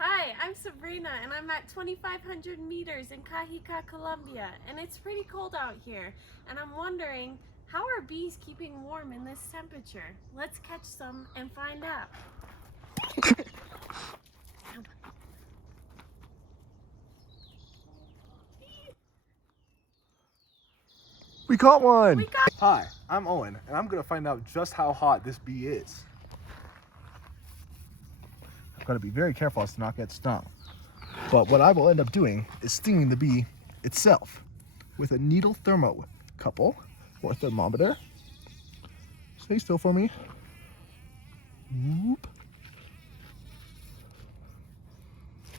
Hi, I'm Sabrina and I'm at 2,500 meters in Cajica, Colombia, and it's pretty cold out here. And I'm wondering, how are bees keeping warm in this temperature? Let's catch some and find out. We caught one! We got Hi, I'm Owen, and I'm gonna find out just how hot this bee is. I've gotta be very careful as to not get stung. But what I will end up doing is stinging the bee itself with a needle thermocouple or thermometer. Stay still for me. Whoop.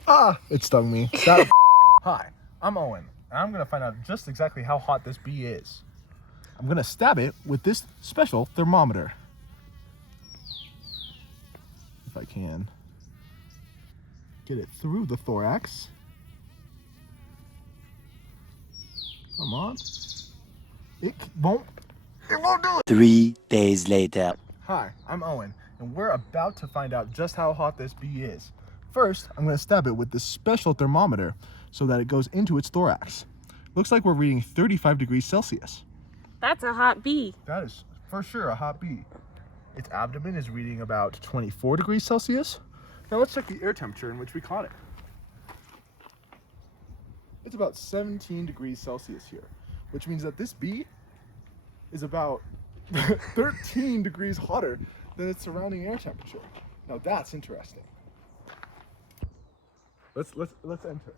Ah, it stung me. Hi, I'm Owen, and I'm gonna find out just exactly how hot this bee is. I'm gonna stab it with this special thermometer. If I can get it through the thorax. Come on. It won't do it. 3 days later. Hi, I'm Owen, and we're about to find out just how hot this bee is. First, I'm gonna stab it with this special thermometer so that it goes into its thorax. Looks like we're reading 35 degrees Celsius. That's a hot bee. That is for sure a hot bee. Its abdomen is reading about 24 degrees Celsius. Now let's check the air temperature in which we caught it. It's about 17 degrees Celsius here, which means that this bee is about 13 degrees hotter than its surrounding air temperature. Now that's interesting. Let's enter.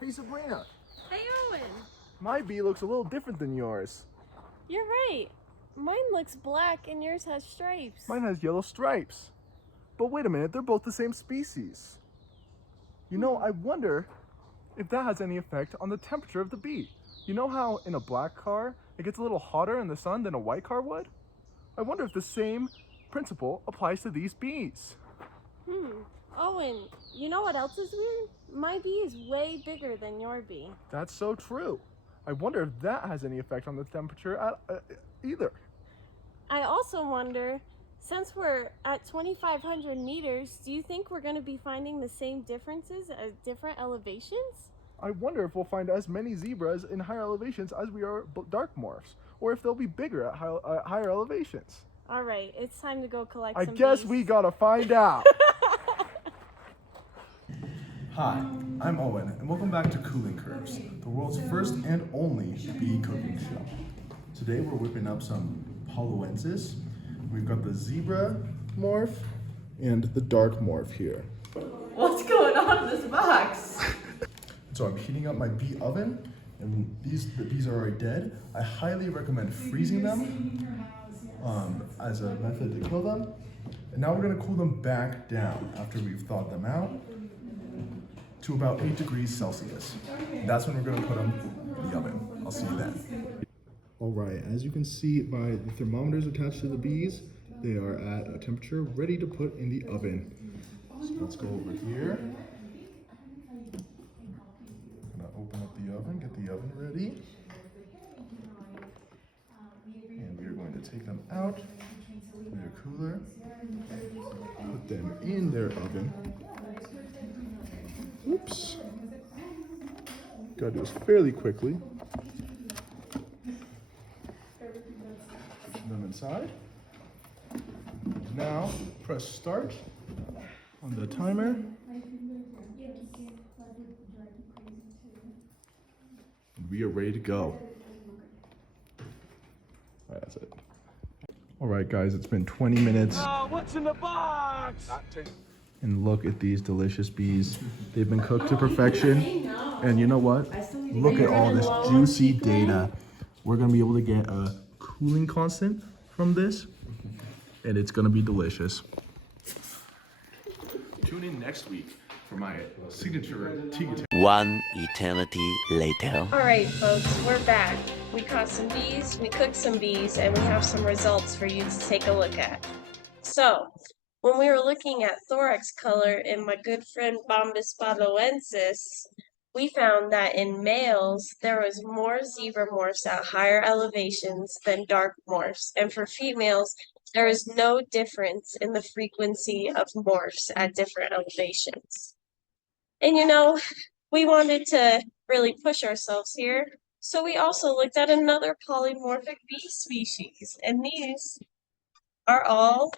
Hey Sabrina, Hey Owen, my bee looks a little different than yours. you're right. Mine looks black and yours has stripes. Mine has yellow stripes. But wait a minute, they're both the same species. You know, I wonder if that has any effect on the temperature of the bee. You know how in a black car, it gets a little hotter in the sun than a white car would? I wonder if the same principle applies to these bees. Owen, you know what else is weird? My bee is way bigger than your bee. That's so true. I wonder if that has any effect on the temperature either. I also wonder, since we're at 2,500 meters, do you think we're going to be finding the same differences at different elevations? I wonder if we'll find as many zebras in higher elevations as we are dark morphs, or if they'll be bigger at higher elevations. All right, it's time to go collect I some guess bees. we gotta find out. Hi, I'm Owen, and welcome back to Cooling Curves, the world's first and only bee cooking show. Today we're whipping up some Poloensis. We've got the zebra morph and the dark morph here. What's going on in this box? So I'm heating up my bee oven, and the bees are already dead. I highly recommend freezing them as a method to kill them. And now we're gonna cool them back down after we've thawed them out to about 8 degrees Celsius. That's when we're gonna put them in the oven. I'll see you then. All right, as you can see by the thermometers attached to the bees, they are at a temperature ready to put in the oven. So let's go over here. I'm gonna open up the oven, get the oven ready. And we are going to take them out to their cooler, put them in their oven. Oops. Gotta do this fairly quickly. Put them inside. Now press start on the timer. And we are ready to go. All right, that's it. All right, guys, it's been 20 minutes. What's in the box? And look at these delicious bees. They've been cooked to perfection. And you know what? Look at all this juicy data. We're gonna be able to get a cooling constant from this, and it's gonna be delicious. Tune in next week for my signature tea. One eternity later. All right, folks, we're back. We caught some bees, we cooked some bees, and we have some results for you to take a look at. So, when we were looking at thorax color in my good friend Bombus paloensis, we found that in males, there was more zebra morphs at higher elevations than dark morphs, and for females, there is no difference in the frequency of morphs at different elevations. And we wanted to really push ourselves here, so we also looked at another polymorphic bee species, and these are all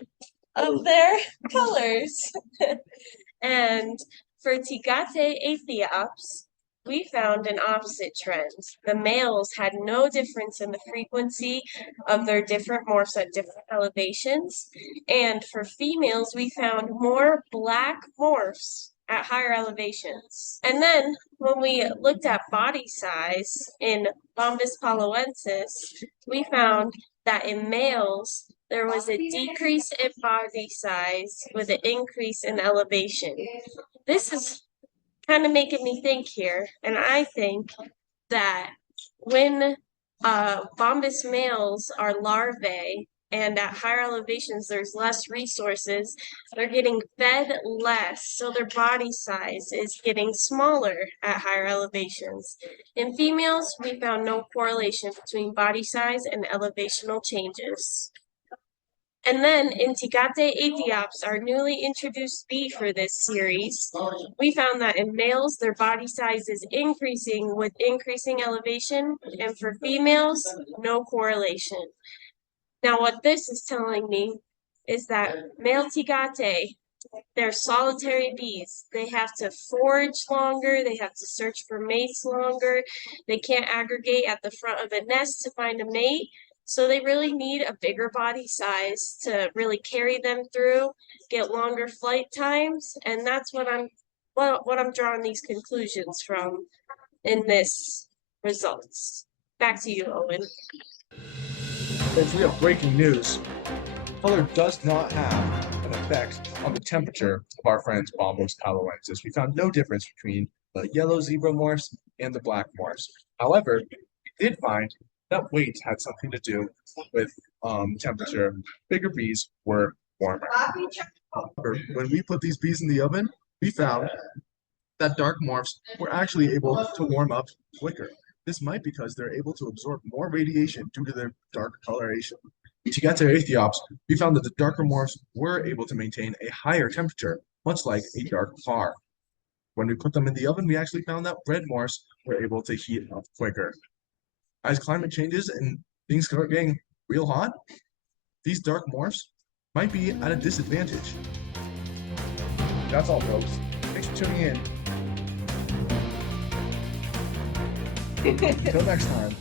of their colors. And for Tigate aethiops, we found an opposite trend. The males had no difference in the frequency of their different morphs at different elevations. And for females, we found more black morphs at higher elevations. And then when we looked at body size in Bombus paloensis, we found that in males, there was a decrease in body size with an increase in elevation. This is kind of making me think here, and I think that when bombus males are larvae and at higher elevations there's less resources, they're getting fed less, so their body size is getting smaller at higher elevations. In females, we found no correlation between body size and elevational changes. And then in Tigate aethiops, our newly introduced bee for this series, we found that in males, their body size is increasing with increasing elevation, and for females, no correlation. Now, what this is telling me is that male Tigate, they're solitary bees. They have to forage longer, they have to search for mates longer, they can't aggregate at the front of a nest to find a mate. So they really need a bigger body size to really carry them through, get longer flight times, and that's what I'm drawing these conclusions from in this results. Back to you, Owen. Friends, we have breaking news. Color does not have an effect on the temperature of our friends Bombus paloensis. We found no difference between the yellow zebra morphs and the black morphs. However, we did find that weight had something to do with temperature. Bigger bees were warmer. When we put these bees in the oven, we found that dark morphs were actually able to warm up quicker. This might be because they're able to absorb more radiation due to their dark coloration. To get to aethiops, we found that the darker morphs were able to maintain a higher temperature, much like a dark car. When we put them in the oven, we actually found that red morphs were able to heat up quicker. As climate changes and things start getting real hot, these dark morphs might be at a disadvantage. That's all, folks. Thanks for tuning in. Until next time.